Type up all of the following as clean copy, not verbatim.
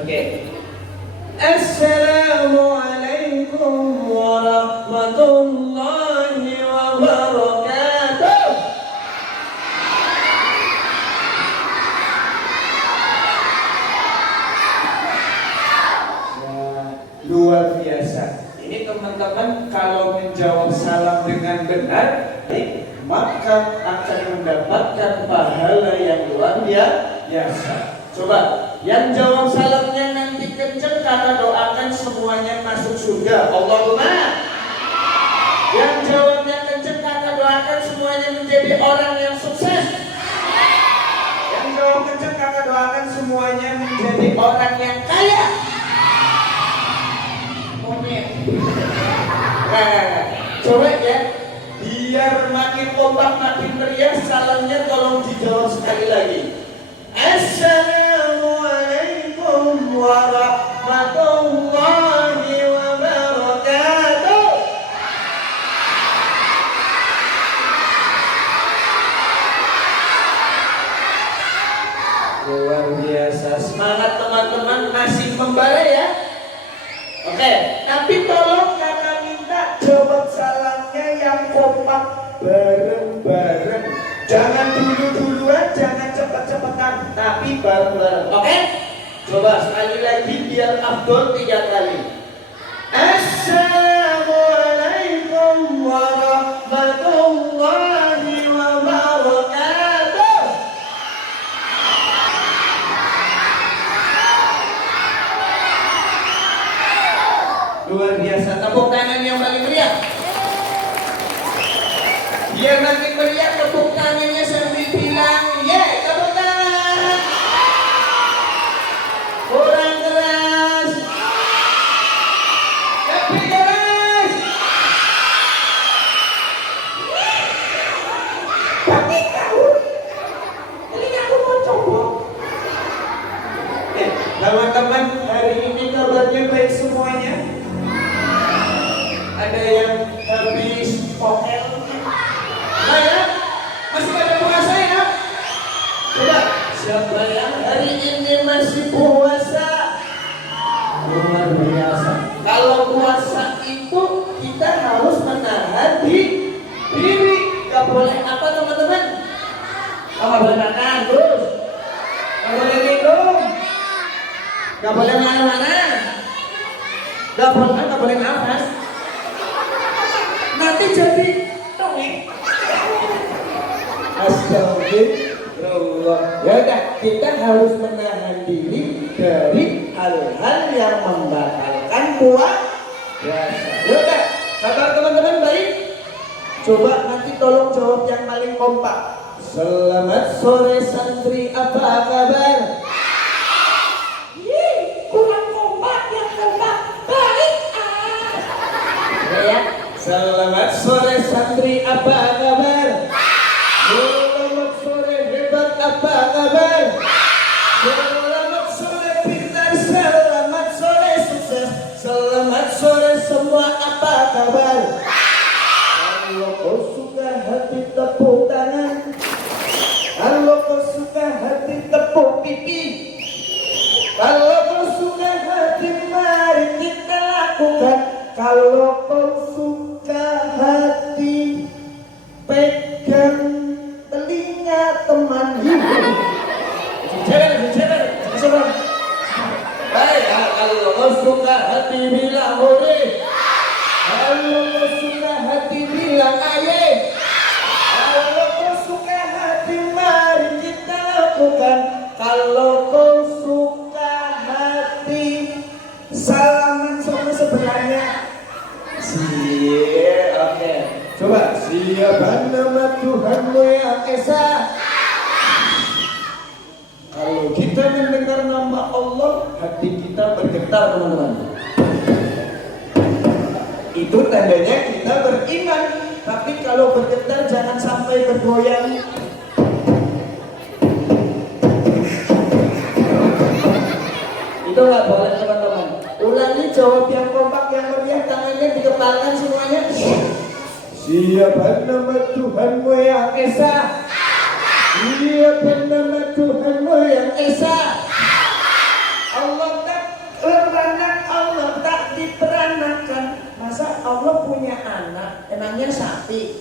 Oke. Assalamualaikum warahmatullahi wabarakatuh. Luar biasa. Ini teman-teman kalau menjawab salam dengan benar, maka akan mendapatkan pahala yang luar biasa. Coba, yang jawab salamnya nanti kenceng karena doakan semuanya masuk surga. Allahumma. Yang jawabnya kenceng karena doakan semuanya menjadi orang yang sukses. Yang jawab kenceng karena doakan semuanya menjadi orang yang kaya. Nah, coba ya, biar makin kompak, makin meriah, salamnya tolong dijawab sekali lagi. Assalamualaikum warahmatullahi wabarakatuh. Luar biasa, semangat teman-teman, masih membara ya. Oke, tapi tolong kakak minta jawab salamnya yang kompak bareng-bareng. Jangan dulu-duluan, jangan cepet-cepetan, tapi bareng-bareng. Oke? Coba sekali lagi biar Abdul 3 kali. Assalamualaikum warahmatullahi wabarakatuh. Luar biasa, tepuk tangan yang paling meriah. Biar makin meriah, tepuk tangannya sambil bilang, yeay, tepuk tangan. Kurang keras. Lebih keras. Tapi kau, ini aku mau coba. Teman-teman, hari ini kabarnya baik semuanya. Ada yang habis pokel. Nah ya, masih pada puasa ya? Coba, siapa yang hari ini masih puasa? Luar biasa. Kalau puasa itu kita harus menahan diri. Gak boleh apa teman-teman? Gak boleh makan terus. Gak boleh minum. Gak boleh mana-mana. Gak boleh nafas. Nanti jadi tongik. Astagfirullah. Ya udah, kita harus menahan diri dari hal-hal yang membatalkan puasa. Ya udah, sabar teman-teman, baik. Coba nanti tolong jawab yang paling kompak. Selamat sore santri, apa kabar? Kurang kompak yang kompak. Baik. Ya. Selamat sore santri, apa kabar? Selamat sore hebat, apa kabar? Selamat sore pintar, selamat sore sukses, selamat sore semua, apa kabar? Kalau kau suka hati tepuk tangan, kalau kau suka hati tepuk pipi, kalau kau suka hati mari kita lakukan, kalau kau suka hati pegang telinga teman. Jeber. Baik, kalau kau suka hati bilang hore. Kalau kau suka hati bilang aye. Kalau kau suka hati mari kita lakukan. Kalau kau suka hati salaman sama sebelahnya. Oke. Coba, siapa nama Tuhanmu yang Esa? Kalau kita mendengar nama Allah, hati kita bergetar, teman-teman. Itu tandanya kita beriman. Tapi kalau bergetar jangan sampai bergoyang. Itu nggak boleh, teman-teman. Ulangi, jawab yang kompak, yang meriah, tangannya dikepalkan semuanya. Siapa nama Tuhanmu yang Esa? Siapa nama Tuhanmu yang Esa? Allah Allah punya anak, emangnya sapi.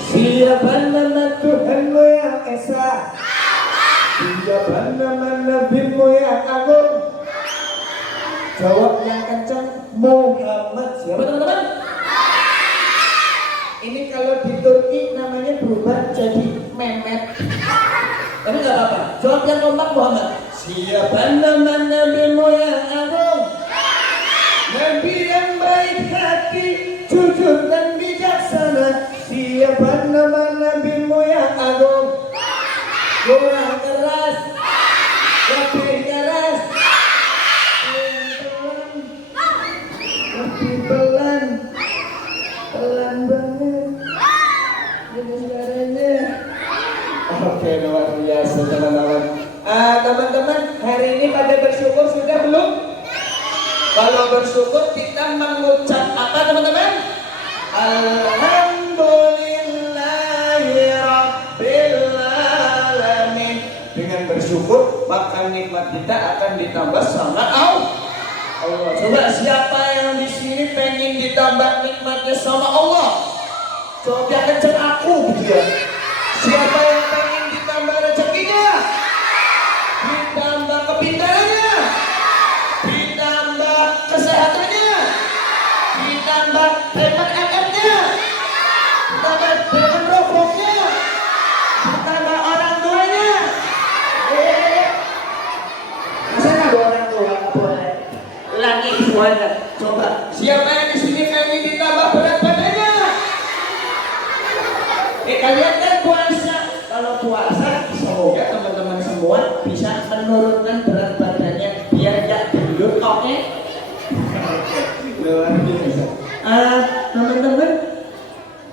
Siapa nama Tuhanmu yang esa? Siapa nama Nabimu yang agung? Jawab yang kencang, Muhammad. Siapa teman-teman? Ini kalau di Turki namanya berubah jadi Mehmet. Tapi nggak apa-apa. Jawab yang kompak, Muhammad. Siapa nama Nabimu yang agung? Nabi yang baik hati, jujur dan bijaksana. Siapa nama Nabimu yang agung? Kurang keras, lebih keras, lebih pelan, pelan banget. Dengan suaranya. Oke, luar biasa teman-teman. Teman-teman, hari ini pada bersyukur sudah belum? Kalau bersyukur kita mengucap apa teman-teman? Alhamdulillahirrabbilalamin. Dengan bersyukur maka nikmat kita akan ditambah sama Allah. Coba siapa yang di sini pengen ditambah nikmatnya sama Allah? Coba kenceng aku gitu ya. Siapa yang pengen ditambah rezekinya? Ditambah kepintarannya? Ditambah kesehatannya? Ditambah hemat FF-nya? Ditambah hemat roboknya? Ditambah orang tuanya? Masa nggak ada orang tua? Nggak boleh. Lagi suara. Coba. Siapa yang di sini pengen ditambah berat badannya? Kalian kan puasa. Kalau puasa, semoga teman-teman semua bisa menurunkan berat badannya biar nggak gendut, oke? Luar biasa. Teman-teman,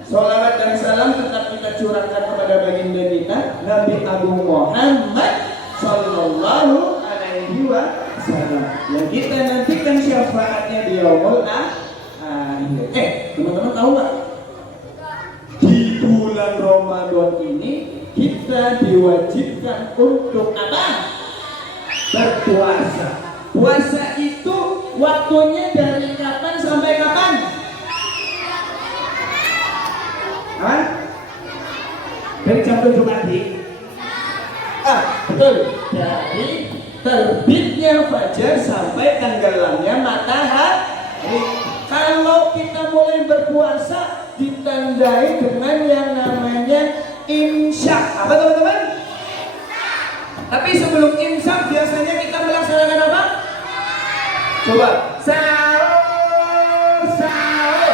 sholawat dan salam tetap kita curahkan kepada baginda kita Nabi Agung Muhammad Sallallahu Alaihi Wasallam. Yang kita nantikan syafaatnya di yaumul akhir. Teman-teman tahu nggak? Di bulan Ramadan ini kita diwajibkan untuk apa? Berpuasa. Puasa itu waktunya dari kapan sampai kapan? Hah? Dari jam 7 pagi? Betul. Dari terbitnya fajar sampai tenggelamnya matahari. Kalau kita mulai berpuasa ditandai dengan yang namanya imsak. Apa teman-teman? Tapi sebelum imsak biasanya kita melaksanakan apa? Coba. Sahur, sahur.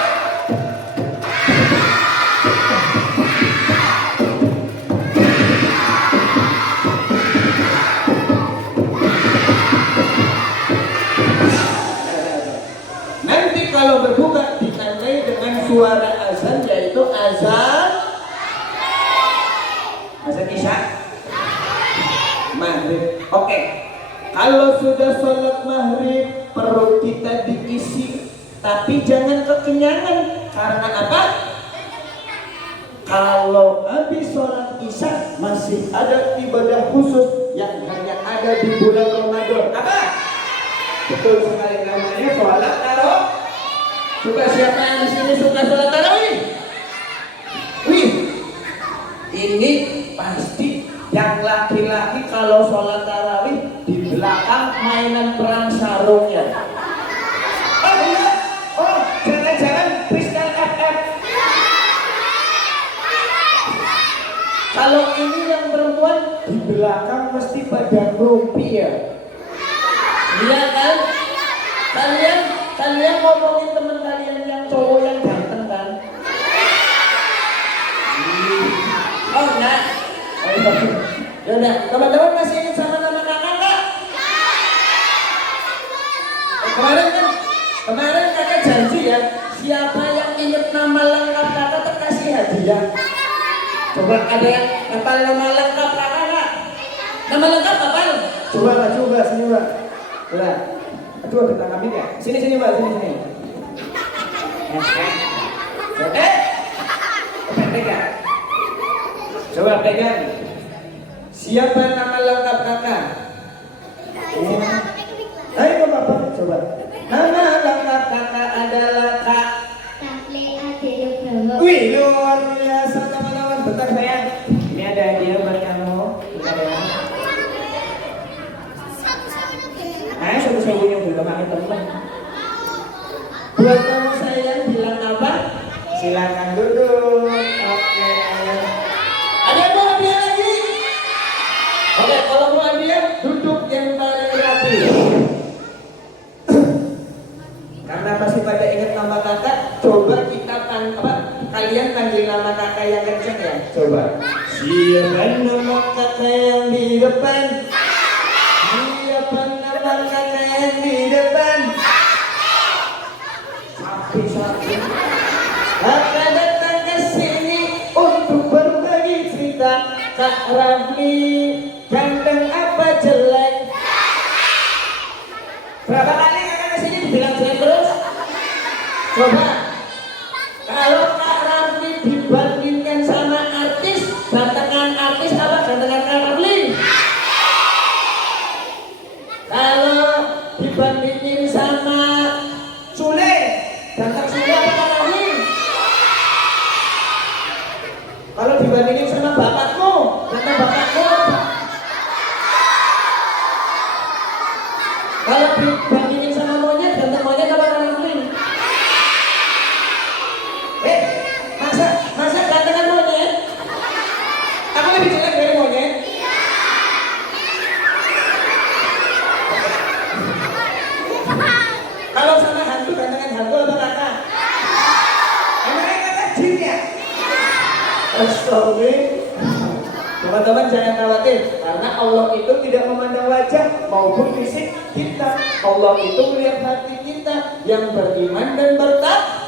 Nanti kalau berbuka ditandai dengan suara azan, yaitu azan isya, maghrib. Oke. Kalau sudah sholat maghrib, perut kita diisi, tapi jangan kekenyangan. Karena apa? Kalau habis sholat isya masih ada ibadah khusus yang hanya ada di bulan Ramadan. Apa? Betul sekali, namanya sholat tarawih. Coba siapa yang di sini suka sholat tarawih? Wih, ini pasti yang laki-laki kalau sholat tarawih di belakang mainan perang sarungnya. Oh iya, oh jangan-jangan Kristal FF. Kalau ini yang perempuan di belakang mesti pada ngerumpi ya. Iya kan? Kalian ngomongin teman kalian yang cowok yang ganteng kan? Oh enggak. Ya udah, teman-teman masih ingat sama nama kakak enggak? Kemarin kakak janji ya, siapa yang ingat nama lengkap kakak terkasih hadiah. Coba ada yang hafal nama lengkap kakak enggak? Nama lengkap apa? Coba sini Mbak. Udah. Aduh, ada tangamin ya? Sini Mbak, sini. Pegang. Coba pegang. Siapa nama lengkap kakak? Ayo Bapak, coba. Nama lengkap yang di depan. Siapa nama kakak yang di depan? Sapi. Kakak datang ke sini untuk berbagi cerita. Kak Rafli ganteng apa jelek? Berapa kali kakak kesini dibilang jelek terus? Coba, kalau Kak Rafli dibandingkan sama artis, gantengan artis apa gantengan Kak Rafli? Kalau dibandingin sama Sule, ganteng Sule apa Kak Rafli? Kalau dibandingin sama bapakmu, ganteng bapakmu apa? Kalau dibandingin sama monyet, ganteng monyet apa Kak Rafli? Masa gantengan monyet? Aku lebih jelek dari monyet? Kalau sama hantu, gantengan hantu atau kakak? Emangnya kakak jin ya? Astagfirullah. Teman-teman jangan khawatir, karena Allah itu tidak memandang wajah maupun fisik kita. Allah itu melihat hati kita yang beriman dan bertakwa.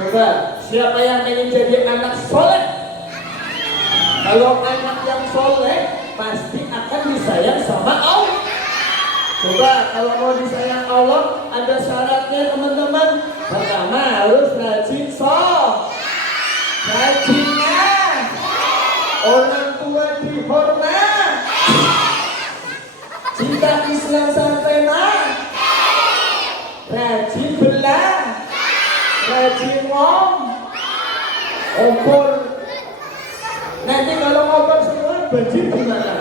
Coba, siapa yang ingin jadi anak soleh? Kalau anak yang soleh pasti akan disayang sama Allah. Coba, kalau mau disayang Allah ada syaratnya teman-teman. Pertama harus rajin sholat. Rajinnya orang tua dihormat. Cinta Islam sampai mana? Rajin belah. Rajin ngompol. Nanti kalau ngompol semua bajin gimana?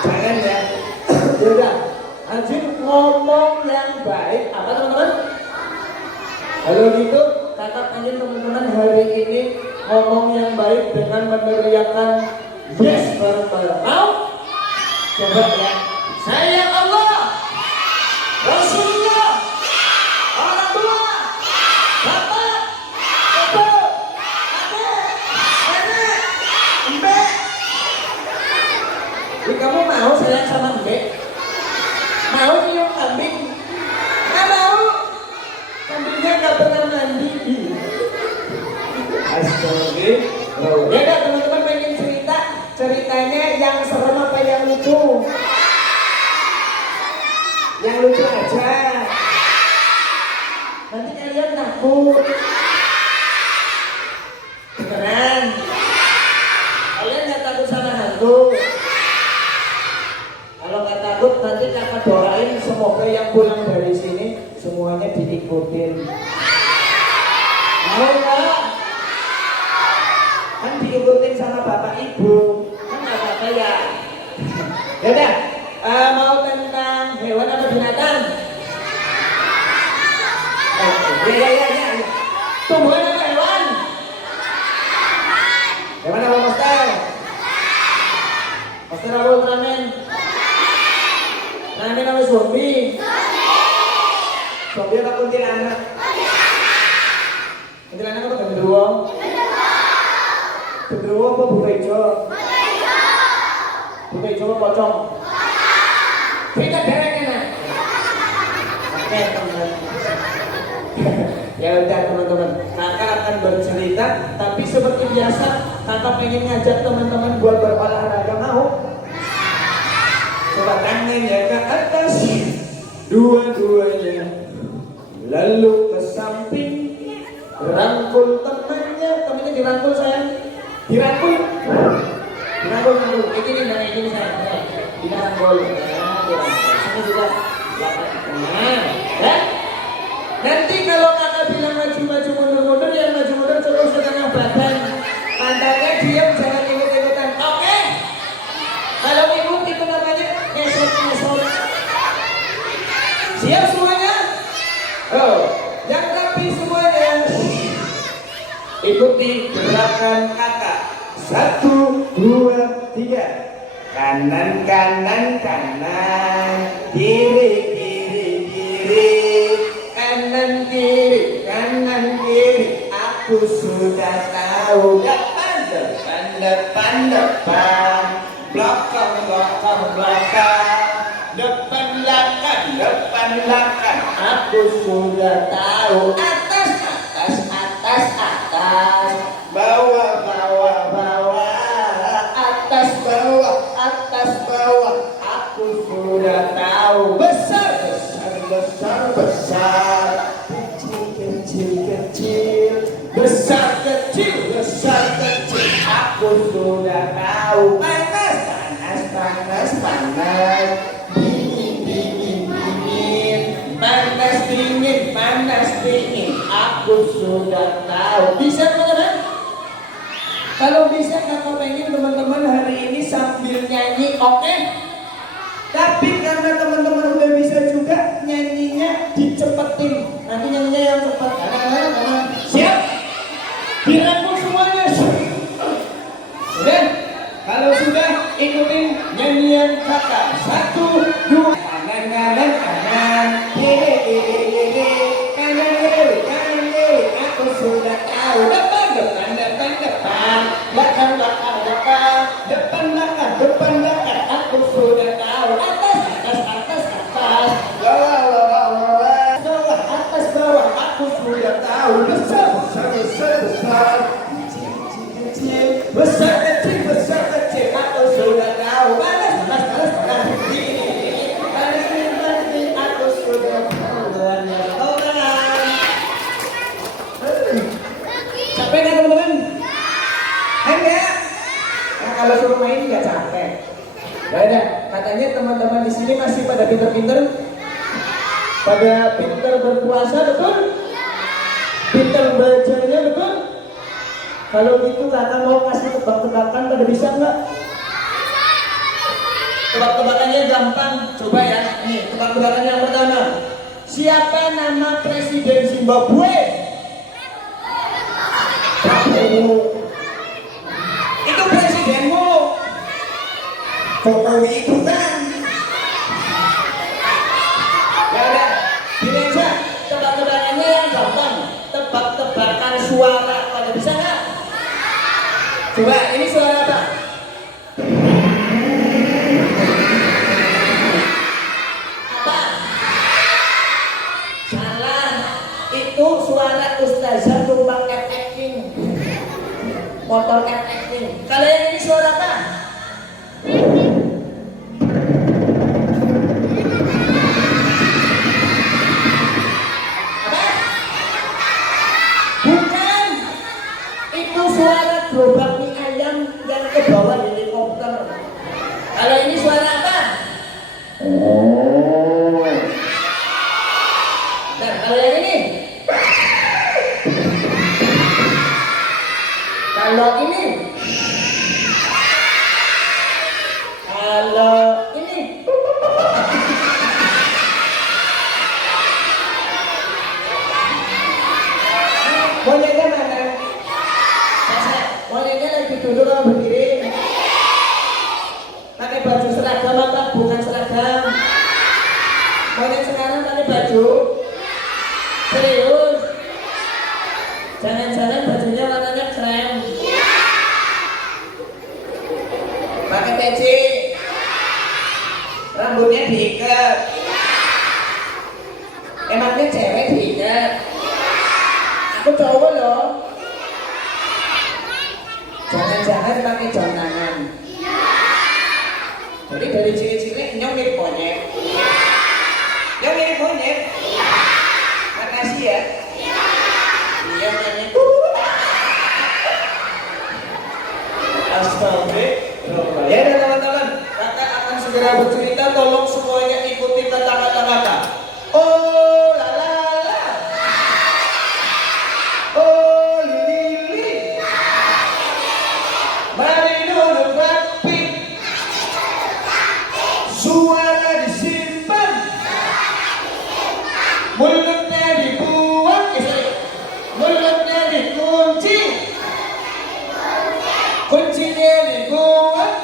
Jangan ya. Yaudah, rajin ngomong yang baik. Apa teman-teman? Kalau gitu, kakak ingin teman-teman hari ini ngomong yang baik dengan meneriakan yes bareng-bareng. Mau? Coba ya. Saya Allah, Rasulullah, orang tua, bapak, ibu, adik, nenek, mbak. Kamu mau sayang sama mbak? Mau nyium kambing? Nggak mau. Kambingnya nggak pernah mandi. Astagfirullah. Ya udah teman-teman pengen cerita, ceritanya yang serem apa yang lucu? Yang lucu aja. Nanti kalian takut. Beneran? Kalian nggak takut sama hantu? Kalau nggak takut nanti kakak doain semoga yang pulang dari sini semuanya diikutin. Mau nggak? Kan diikutin sama bapak ibu, kan nggak apa-apa ya. Yaudah, mau tentang hewan apa binatang? Ya. Tumbuhan apa hewan? Hewan apa monster? Monster apa Ultraman? Ultraman apa zombie? Zombie apa kuntilanak? Kuntilanak apa genderuwo? Genderuwo apa buka hijau? Buka hijau apa pocong? Kita derengnya nah. Oke teman-teman. Ya udah teman-teman, kakak akan bercerita, tapi seperti biasa kakak pengen ngajak teman-teman buat berolahraga. Mau? Coba tangan ya ke atas, dua-duanya, lalu ke samping, rangkul temannya dirangkul sayang, dirangkul, kayak gini sayang, dirangkul, ini juga, nah, nanti kalau kakak bilang maju-maju mundur-mundur, yang maju-mundur terus ke tengah badan, pantatnya diam, jangan ikut-ikutan, oke? Kalau ikut itu namanya ngesot. Siap semuanya? Oh, yang rapi semuanya. Ikuti gerakan kakak. 1, 2, 3. Kanan, kiri, kanan, kiri. Aku sudah tahu. Depan. belakang, belakang, belakang, depan, belakang, depan, belakang. Aku sudah tahu. Atas, atas, atas, atas, bawah, bawah, bawah, atas, bawah, atas, bawah. Aku sudah tahu. Besar, besar, besar, besar, kecil, kecil, kecil, besar, kecil, besar, kecil. Aku sudah tahu. Panas, panas, panas, panas, dingin, dingin, dingin, panas, dingin, panas, dingin. Aku sudah tahu. Bisa teman-teman? Kalau bisa kakak pengen teman-teman hari ini sambil nyanyi, oke? Tapi karena teman-teman udah bisa juga, nyanyinya dicepetin. Nanti nyanyinya yang cepat. Siap? Dirangkul semuanya. Sudah? Kalau sudah, ikutin nyanyian kakak. 1, 2, kanan, kanan, kanan, kiri, kiri, kiri, kanan, kiri, kanan, kiri. Aku sudah tahu. Depan, depan, depan, depan, belakang, belakang, belakang, depan, belakang, depan, belakang. Aku sudah tahu. Atas, atas, atas, atas, bawah, bawah, bawah, bawah, atas, bawah. Aku sudah tahu. Besar, besar, besar, besar, kecil, kecil, kecil, besar, kecil, besar, kecil. Aku sudah tahu. Panas, panas, panas, panas, dingin, panas, dingin, panas, dingin. Aku sudah tahu. Capek nggak teman-teman? Enggak. Nah, kalau suruh main nggak capek. Ada, katanya teman-teman di sini masih pada pinter-pinter, pada pinter berpuasa, betul? Pinter belajarnya, betul? Kalau gitu kakak mau kasih tebak-tebakan, pada bisa nggak? Tebak-tebakannya gampang, coba ya. Nih, tebak-tebakannya yang pertama. Siapa nama Presiden Zimbabwe? Itu presidenmu. Jokowi ikutan. Ya udah, gini aja. Tebak-tebakannya yang gampang. Tebak-tebakan suara. Pada bisa nggak? Coba, ini suara apa? Apa? Salah. Itu suara Ustazah numpang acting. Motor acting. Kalau yang ini suara apa? Bukan. Itu suara gerobak mie ayam yang ke bawah helikopter. Kalau ini suara apa? Nah, kalau yang ini? Kalau ini? Kalau ini? Monyetnya mana? Monyetnya lagi duduk atau berdiri? Pakai baju seragam apa bukan seragam? Monyet sekarang pakai baju? Serius? Jangan-jangan bajunya warnanya krem? Pakai peci? Rambutnya diikat? Emangnya cewek diikat? Aku cowok loh. Jangan-jangan pakai jam tangan. Jadi dari ciri-ciri nyong mirip monyet. Nyong mirip monyet. Makasih ya. Iya monyet. Astagfirullah. Ya udah teman-teman, kakak akan segera bercerita. Tolong semuanya ikuti kata-kata kakak. Oh la la la. Oh lili. Mari duduk rapi. Suara disimpan. Mulutnya dibuang. Mulutnya dikunci. Kuncinya dibuang.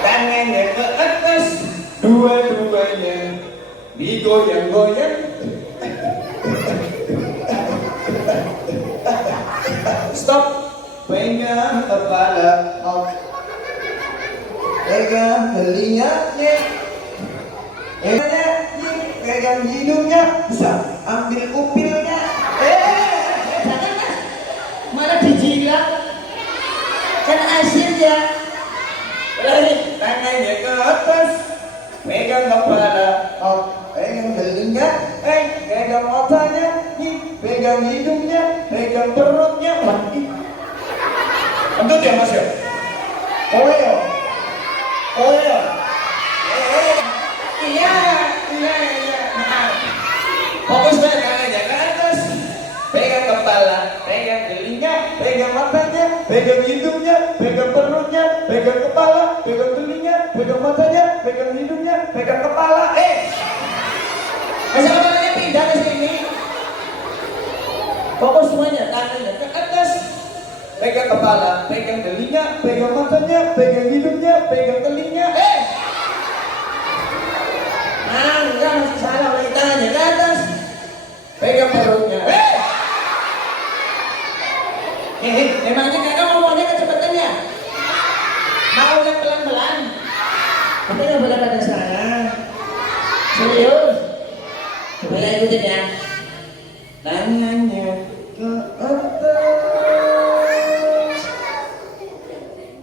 Tangannya ke atas, 2 rupanya digoyang-goyang. Stop. Pegang kepala, pegang telinganya, pegang hidungnya, bisa ambil upilnya. Jangan mas, malah dijilat. Kan asin ya. Tangannya ke atas, pegang kepala, pegang telinga, pegang matanya, pegang hidungnya, pegang perutnya. Entut ya mas ya? Iya. Fokus tangannya ke atas, pegang kepala, pegang telinga, pegang matanya, pegang hidungnya, pegang perutnya, pegang kepala, pegang telinga, pegang matanya, pegang hidungnya, pegang kepala. Masa kepalanya pindah ke sini. Fokus semuanya, tangannya ke atas. Pegang kepala, pegang telinga, pegang matanya, pegang hidungnya, pegang telinga. Enggak masih salah lagi, tangannya ke atas. Pegang perutnya. Emangnya kakak ngomongnya kecepatan ya? Mau yang pelan-pelan? Tapi nggak boleh pada saya. Serius? Coba ya ikutin ya. Tangannya ke atas,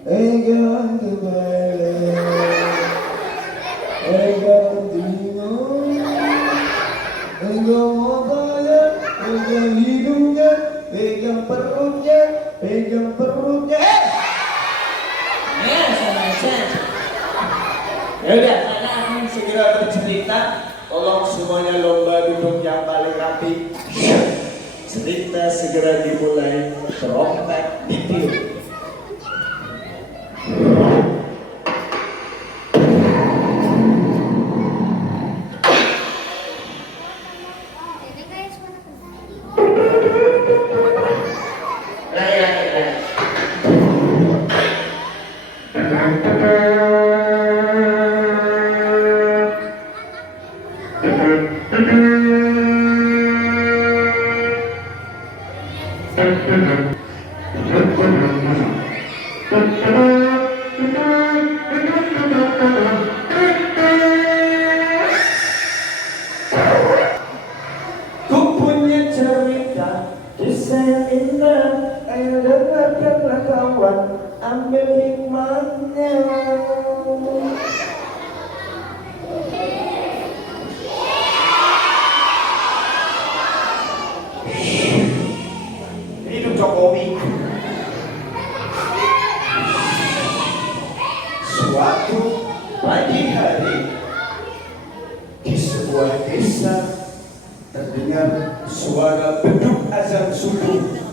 pegang kepala, pegang telinga, pegang matanya, pegang hidungnya, pegang perutnya, pegang perutnya. Ya sama aja. Ya udah, karena akan segera bercerita. Tolong semuanya lomba duduk yang paling rapi. Cerita segera dimulai. Trompet ditiup. Ku punya cerita kisah yang indah, ayo dengarkanlah kawan, ambil hikmahnya. Hidup Jokowi. Suatu pagi hari di sebuah desa terdengar suara beduk azan subuh.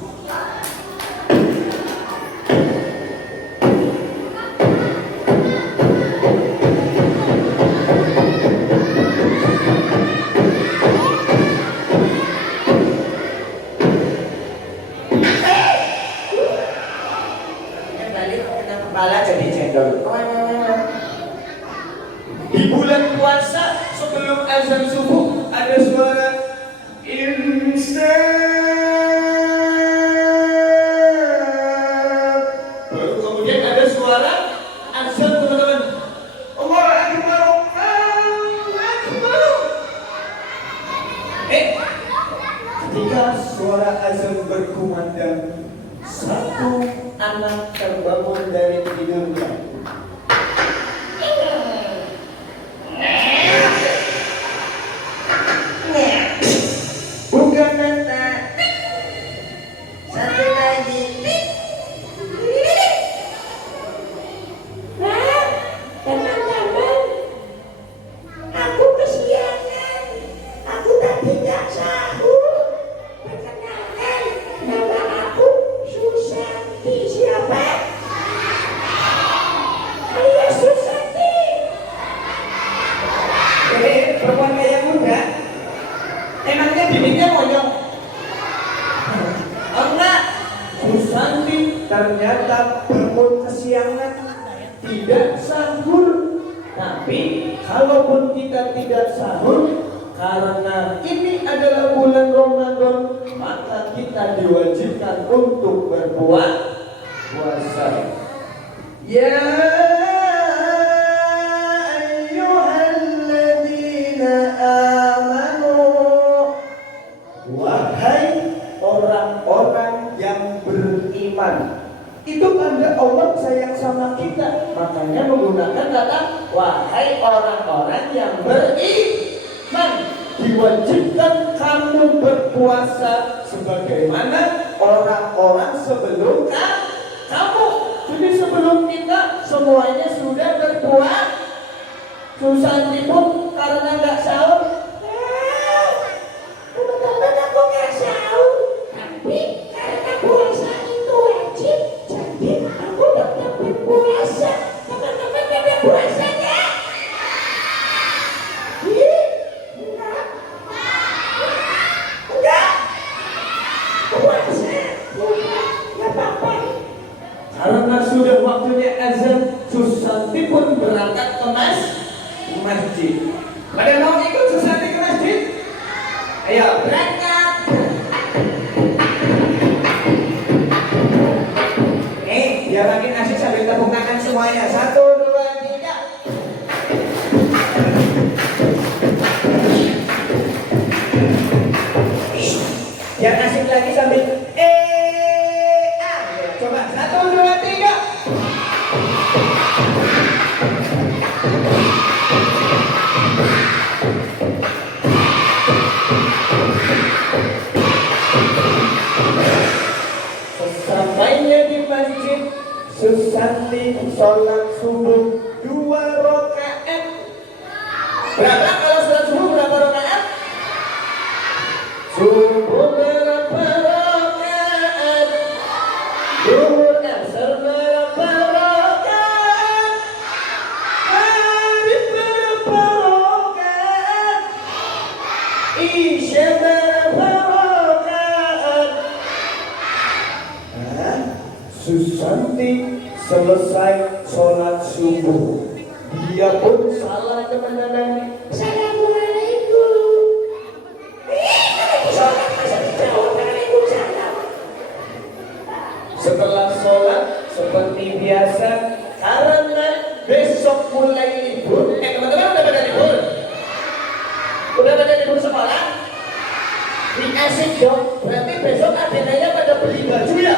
Kepala jadi cendol. Di bulan puasa sebelum azan subuh ada suara instan. Baru kemudian ada suara azan, teman-teman. Allahu Akbar, Allahu Akbar. Ketika suara azan berkumandang, satu anak terbangun dari tidurnya. Bukan nana. Satu lagi. Teman-teman, aku kesiangan. Aku tadi nggak sahur. Perkenalkan, nama aku Susanti. Siapa? Ayo Susanti. Perempuan kayak muda. Emangnya bibirnya monyong? Enggak. Susanti ternyata bangun kesiangan, tidak sahur, tapi kalaupun kita tidak sahur, karena ini adalah bulan Ramadan, maka kita diwajibkan untuk berpuasa. Ya ayyuhalladzina amanu, wahai orang-orang yang beriman. Itu tanda Allah sayang sama kita. Makanya menggunakan kata wahai orang-orang yang beriman, diwajibkan kamu berpuasa sebagaimana orang-orang sebelum kamu. Jadi sebelum kita semuanya sudah berpuasa. Susanti pun karena nggak sahur, teman-teman aku nggak sahur, tapi karena puasa itu wajib, jadi aku tetap berpuasa. Teman-teman ada puasanya? Enggak. Puasa, nggak apa-apa. Karena sudah waktunya azan, Susanti pun berangkat ke masjid. Pada mau ikut Susanti ke masjid? Ayo berangkat. Biar makin asik sambil tepuk tangan semuanya. 1, 2, 3. Biar asik lagi sambil coba 1, 2, 3. Sesampainya di masjid, Susanti sholat subuh 2 rakaat. Berapa kalau sholat subuh berapa rakaat? Subuh berapa rakaat? Zuhur asar berapa rakaat? Maghrib berapa rakaat? Isya berapa rakaat? Susanti selesai sholat subuh, dia pun salah teman-teman. Assalamualaikum. Setelah sholat seperti biasa, karena besok mulai libur. Teman-teman udah pada libur? Udah pada libur sekolah? Di asik dong. Berarti besok adanya pada beli baju ya?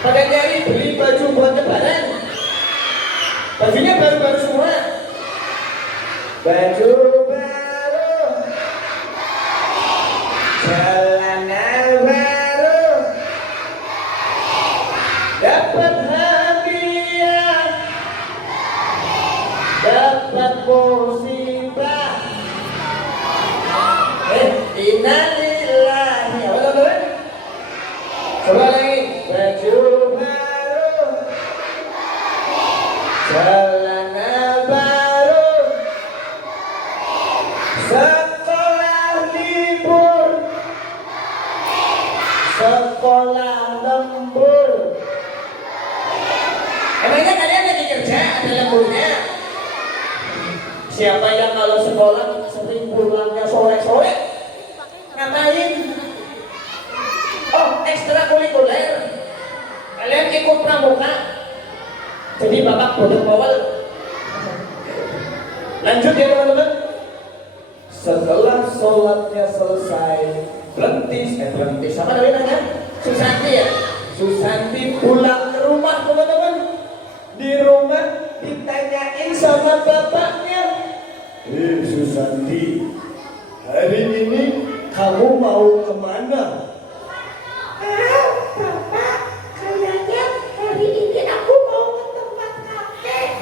Pada nyari beli baju buat lebaran. Bajunya baru-baru semua. Baju baru, celana baru, dapat hadiah, dapat musibah. Innalillahi. Apa teman-teman? Coba lagi. Baju baru, celana baru, sekolah libur, sekolah lembur. Emangnya kalian lagi kerja ada lemburnya? Siapa yang kalau sekolah sering pulangnya sore-sore? Ngapain? Oh, ekstrakurikuler. Kalian ikut pramuka, jadi bapak bodoh bawal. Lanjut ya teman-teman. Setelah sholatnya selesai, berhenti sama namanya Susanti ya. Susanti pulang ke rumah teman-teman. Di rumah ditanyain sama bapaknya, Susanti, hari ini kamu mau kemana? Bapak, kayaknya hari ini aku mau ke tempat kakek.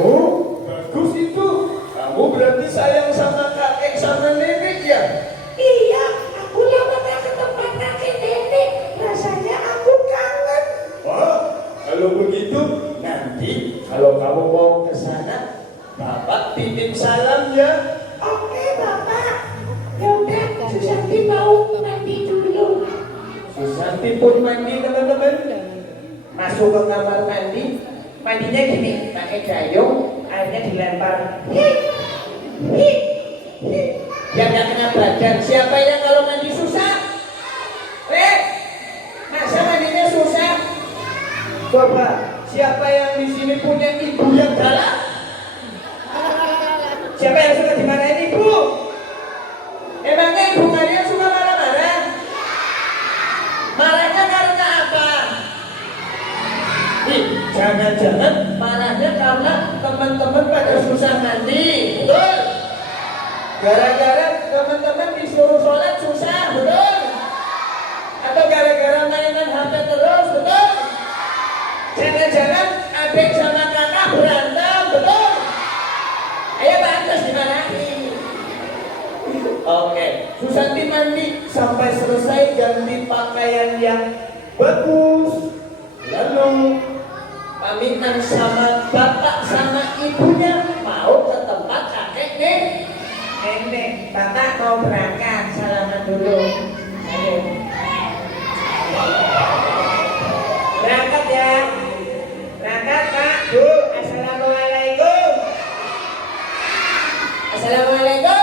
Oh, bagus itu. Kamu berarti sayang sama kakek sama nenek ya? Iya, aku lama gak ke tempat kakek nenek. Rasanya aku kangen. Wah, kalau begitu nanti kalau kamu mau ke sana, Bapak titip salam ya. Oke, Bapak. Yaudah, Susanti mau mandi dulu. Susanti pun mandi teman-teman. Masuk ke kamar mandi. Mandinya gini, pakai gayung, airnya dilempar. Yang nggak kena badan. Siapa yang kalau mandi susah? Masa mandinya susah? Coba, siapa yang di sini punya ibu yang galak? Siapa yang suka dimarahin ibu? Emangnya ibu kalian suka marah-marah? Marahnya karena apa? Jangan-jangan marahnya karena teman-teman pada susah mandi. Betul? Gara-gara teman-teman disuruh sholat susah. Betul? Atau gara-gara mainan HP terus. Betul? Jangan-jangan adik sama kakak berantem. Betul? Ayo pantas dimarahin. Oke, Susanti mandi sampai selesai ganti pakaian yang bagus. Lalu pamitan sama bapak sama ibunya mau ke tempat kakek nenek. Bapak mau berangkat, salaman dulu. Ayo. Berangkat ya. Berangkat Pak, Bu. Assalamualaikum. Assalamualaikum.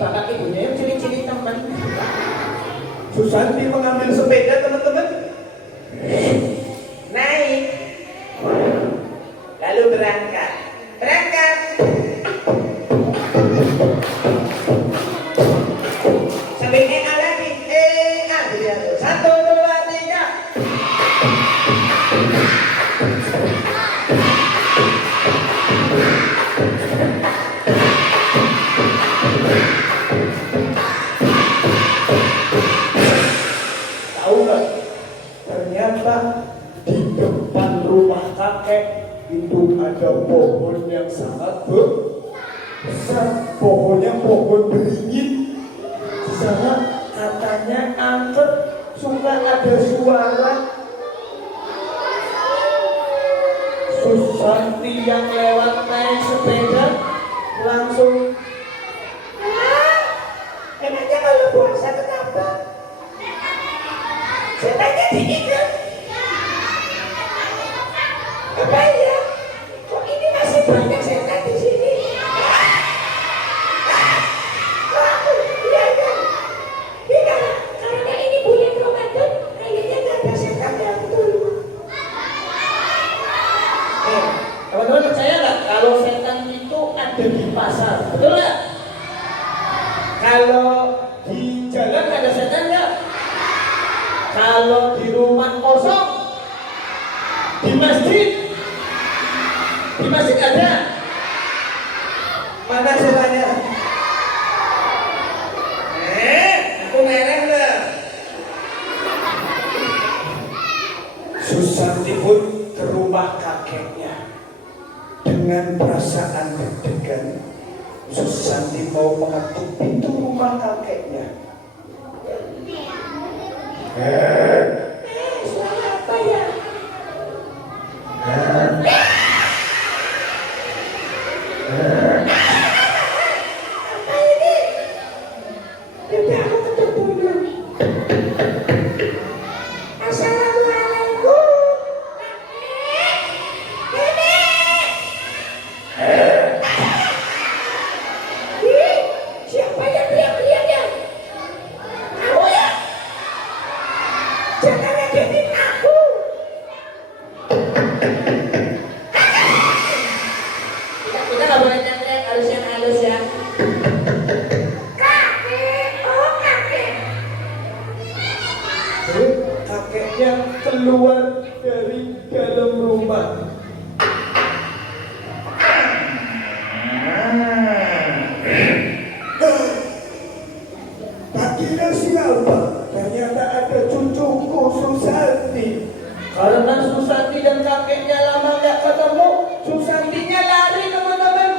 Bapak ibunya yang ciri-ciri teman. Susanti mengambil sepeda teman-teman. Naik. Lalu berangkat. Berangkat. Sampai EA lagi. EA. 1, 2, 3. Tahu nggak? Ternyata di depan rumah kakek itu ada pohon yang sangat besar. Pohonnya pohon beringin. Di sana katanya angker suka ada suara. Susanti yang lewat naik sepeda langsung. Emangnya kalau puasa kenapa? Setannya diikat. Apa ya? Kok ini masih banyak setan di sini? Iya kan? Iya, karena ini bulan Ramadan, kayaknya nggak ada setan yang betul. Teman-teman percaya nggak kalau setan itu ada di pasar? Betul nggak? Kalau di jalan ada setan nggak? Kalau di rumah kosong, di masjid ada. Mana setannya? Aku merah nggak? Susanti pun ke rumah kakeknya dengan perasaan deg-degan. Susanti mau mengetuk pintu rumah kakeknya. Suara apa ya? Apa ini? Udah aku ketuk dulu. Assalamualaikum. Nenek. Siapa yang teriak-teriak ya? Kamu ya? Jangan ngagetin aku. Kita nggak boleh teriak, harus yang halus ya. Kakek, oh kakek. Terus kakeknya keluar dari dalam rumah. Tak kira siapa, ternyata ada cucuku Susanti. Karena Susanti dan kakeknya lama nggak ketemu, Susantinya lari teman-teman.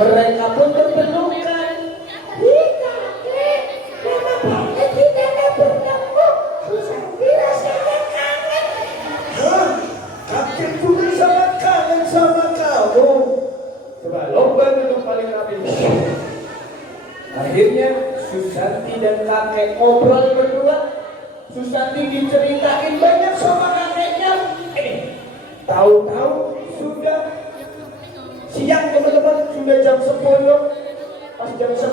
Mereka pun berpelukan. Ih, kakek, lama banget kita nggak bertemu. Susanti rasanya kangen. Hah? Kakek juga sangat kangen sama kamu. Coba lomba duduk paling rapi. Akhirnya Susanti dan kakek ngobrol berdua. Susanti diceritain banyak sama kakeknya. Tahu-tahu sudah siang teman-teman, sudah jam 10. Pas jam 10,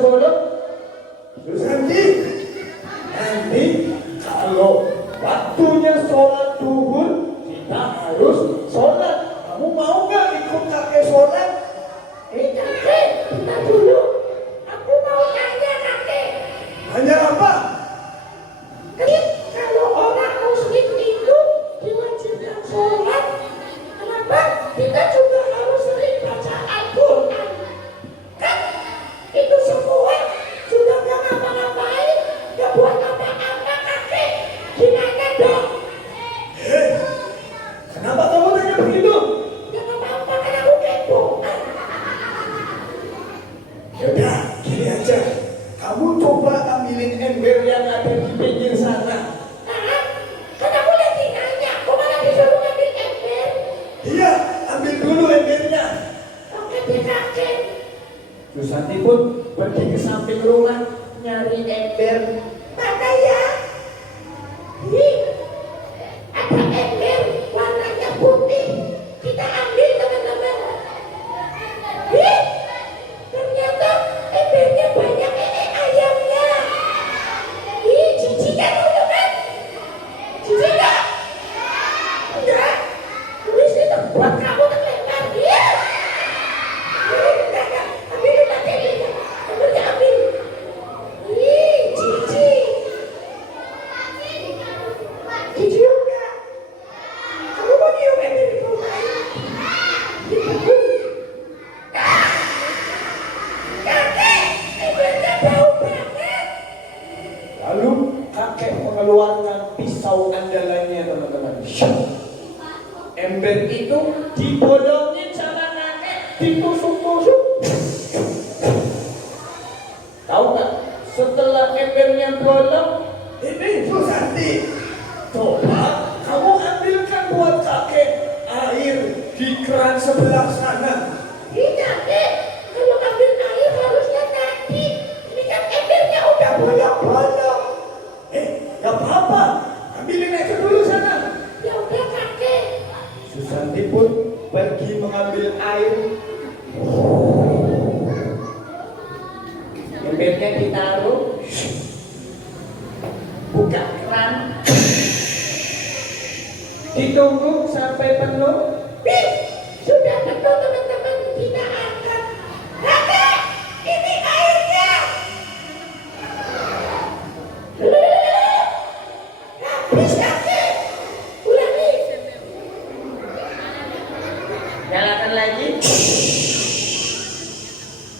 Susanti, nanti kalau waktunya sholat duhur, kita harus sholat. Kamu mau nggak ikut kakek sholat? Kakek, bentar dulu. Aku mau tanya kakek. Hanya apa? Kalau orang muslim itu diwajibkan sholat, kenapa kita juga harus sering baca Al-Quran? Kan itu semua juga gak ngapa-ngapain, gak buat apa-apa kakek. Gimana dong? Kenapa kamu tanya begitu? Gak apa-apa kan aku kepo. Yaudah, gini aja. Kamu coba ambilin ember yang ada di pinggir sana. Kan aku lagi nanya, kok malah disuruh ngambil ember? Iya, ambil dulu embernya. Oke deh kakek. Susanti pun pergi ke samping rumah nyari ember. Mana ya? Ih, ada ember warnanya putih. Kita ambil teman-teman. Ih, ternyata embernya banyak ayamnya. Ih, jijik kan teman-teman? Jijik nggak? Enggak. Tulis itu buat kamu terlempar. Iya. Enggak. Ambil pakai ini. Embernya ambil. Ih, jijik. Jijik enggak? Kamu mau nyium ember di rumah ini? Kakek, embernya bau banget. Lalu kakek mengeluarkan pisau andalannya teman-teman. Ember itu dibolongin sama kakek, ditusuk-tusuk. Tahu nggak? Setelah embernya bolong, ini Susanti. Coba kamu ambilkan buat kakek air di keran sebelah sana. Ih, kakek, kalau ambil air harusnya tadi. Ini kan embernya udah bolong-bolong. Gak apa-apa. Ambilin aja dulu sana. Ya udah kakek. Susanti pun pergi mengambil air. Embernya ditaruh. Buka keran. Ditunggu sampai penuh. Ih, sudah penuh teman-teman, kita angkat. Kakek, ini airnya. Habis kakek. Ulangi. Nyalakan lagi.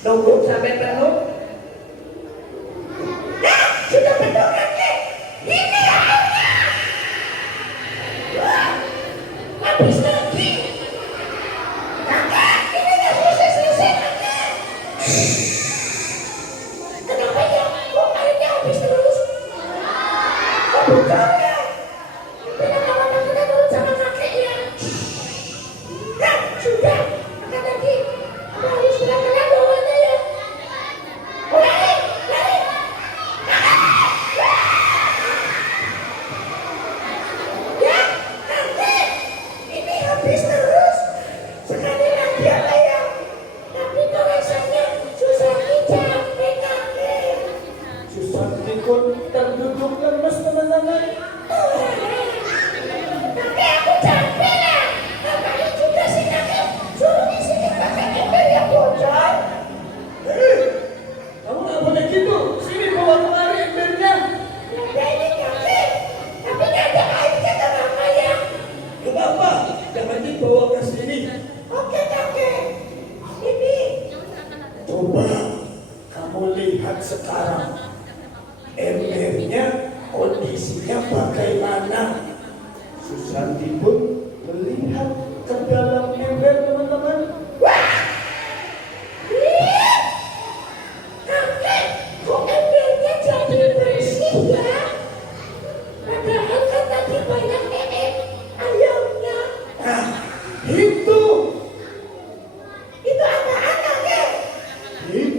Tunggu sampai penuh. Nah, sudah penuh kakek. Ini airnya. Wah, habis lagi. Kakek, ini nggak selesai-selesai kakek. Kenapa ya? Kok airnya habis terus? Oh, bukan ya? Tidak kawan kita turun sama kakek ya. Nah, sudah. Angkat lagi. Harus pelan-pelan bawahnya ya. Lari, lari. Ya, kakek. Ini habis terus. Sekali lagi apa ya? Tapi kok rasanya susah capek kakek. Susanti pun terduduk lemes teman-teman. Kakek, aku capek lah. Ngapain juga sih kakek? Suruh di sini pakai ember yang bocor. Kamu nggak boleh gitu. Sini bawa kemari embernya. Ya udah ini kakek. Tapi nggak ada airnya kenapa ya? Gak apa-apa. Jangan dibawa ke sini. Oke kakek. Ini. Coba kamu lihat sekarang. Embernya kondisinya bagaimana? Susanti pun melihat ke dalam ember teman-teman. Wah. Ih.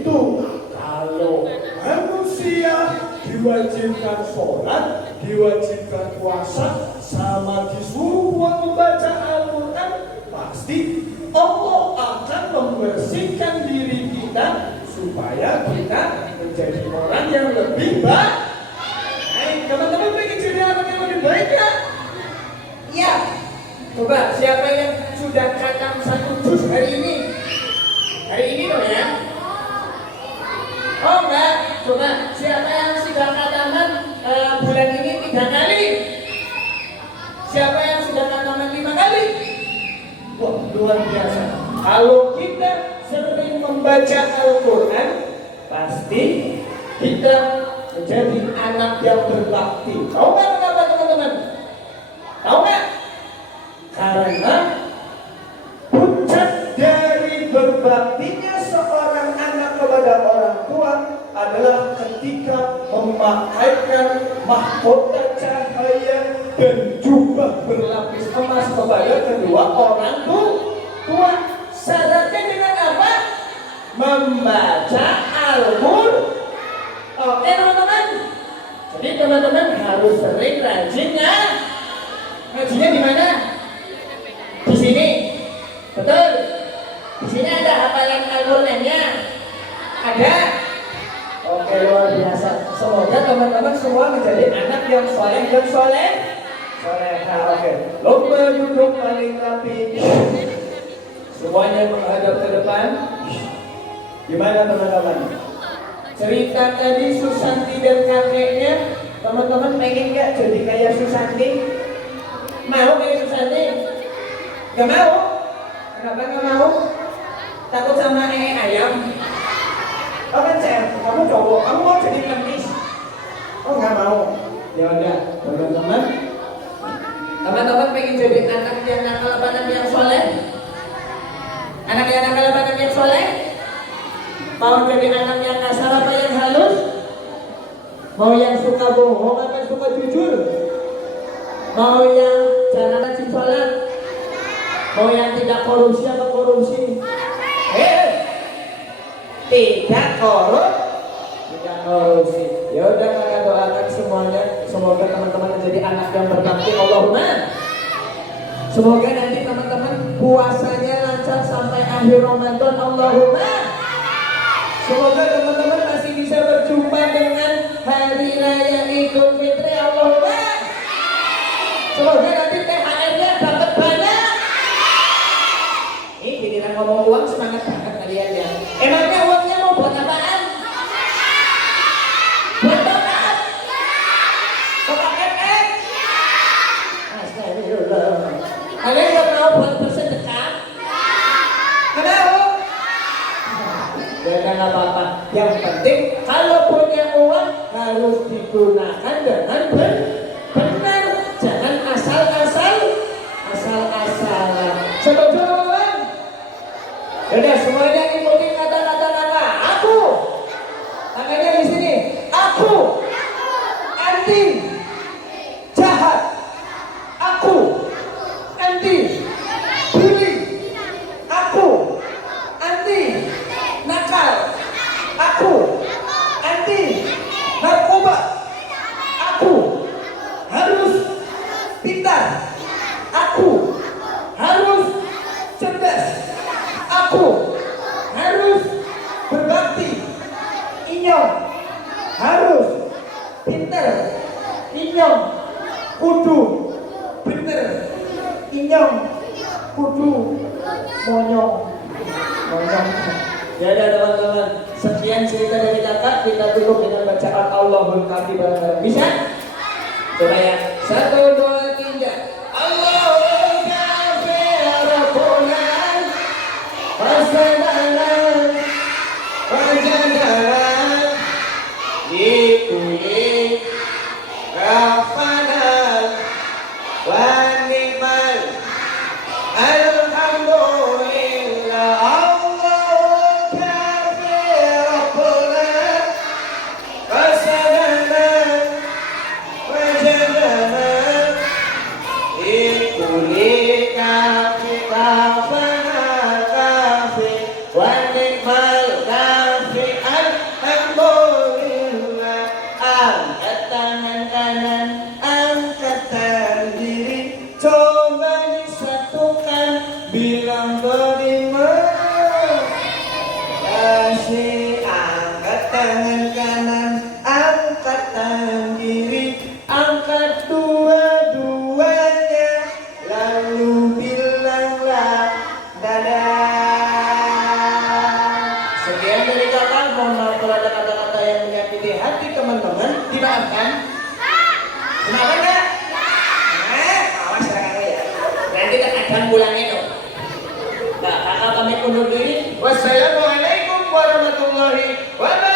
itu kalau manusia diwajibkan sholat, diwajibkan puasa, sama disuruh membaca Al-Quran, pasti Allah akan membersihkan diri kita supaya kita menjadi orang yang lebih baik. Teman-teman pengen jadi orang yang lebih baik ya? Iya. Coba siapa yang sudah khatam 1 juz hari ini? Hari ini loh ya? Oh enggak. Coba siapa yang sudah khataman bulan ini 3 kali? Siapa yang sudah khataman 5 kali? Wah, luar biasa. Kalau kita sering membaca Al-Quran, pasti kita menjadi anak yang berbakti. Tahu nggak kenapa teman-teman? Tahu nggak? Karena puncak dari berbaktinya seorang anak kepada orang tua adalah ketika memakaikan mahkota cahaya dan jubah berlapis emas kepada kedua orang tua. Syaratnya dengan apa? Membaca Al-Quran. Oke teman-teman. Jadi teman-teman harus sering rajin ya. Ngajinya di mana? Di sini. Betul. Di sini ada hafalan Al-Qur'annya. Ada. Oke, luar biasa. Semoga teman-teman semua menjadi anak yang soleh dan soleha. Oke. Lomba duduk paling rapi. Semuanya menghadap ke depan. Gimana teman-teman? Cerita tadi Susanti dan kakeknya, teman-teman pengen nggak jadi kayak Susanti? Mau kayak Susanti? Gak mau? Kenapa gak mau? Takut sama ayam? Oh kan saya, kamu cowok, kamu mau jadi ngemis? Oh gak mau? Ya udah, teman-teman. Teman-teman pengen jadi anak yang nakal apa anak yang soleh? Anak yang nakal apa anak yang soleh? Mau jadi anak yang kasar apa yang halus? Mau yang suka bohong apa yang suka jujur? Mau yang jarang rajin sholat? Mau yang tidak korupsi apa korupsi? Tidak korupsi. Ya udah, kakak doakan semuanya. Semoga teman-teman menjadi anak yang berbakti. Allahumma. Semoga nanti teman-teman puasanya lancar sampai akhir Ramadan. Allahumma. Semoga teman-teman masih bisa berjumpa dengan hari raya Idul Fitri. Allahumma. Semoga nanti THR-nya dapat banyak. Ini giliran ngomong uang semangat banget kalian ya. Emangnya uangnya mau buat apaan? Buat tokat? Tokat FX? Astagfirullah. Kalian nggak mau buat bersedekah? Kenapa? Jangan apa-apa. Yang penting kalau punya uang harus digunakan dengan benar. Jangan asal-asalan. Setuju teman-teman? Udah semuanya ikutin kata-kata nama. Aku. Tangannya di sini. Aku. Anti. Jahat. Aku. Anti. Bully. Aku. Anti. Nakal. Aku. Anti. Narkoba. Aku. Harus pintar. Aku harus cerdas. Aku harus berbakti. Inyong harus pintar. Inyong kudu bener. Inyong kudu monyong. Ya udah teman-teman, sekian cerita dari kakak. Kita tutup dengan bacaan Allahul Kafi bareng-bareng. Bisa? Coba ya. 1, 2, 3. Allahul Kafi Rabbuna Wasabaran Wajadaran Dikuli Rafanan Waniman Alhamdulillah. Allahul Kafi Rabbuna Wasabaran Wajadaran Dikuli Kafi Rafanan Kafi Waniman Kafi dimaafkan? Kenapa enggak? Awas serangan ya. Nanti terkadang pulangnya dong. Nah, kakak kami undur diri. Wassalamualaikum warahmatullahi wabarakatuh.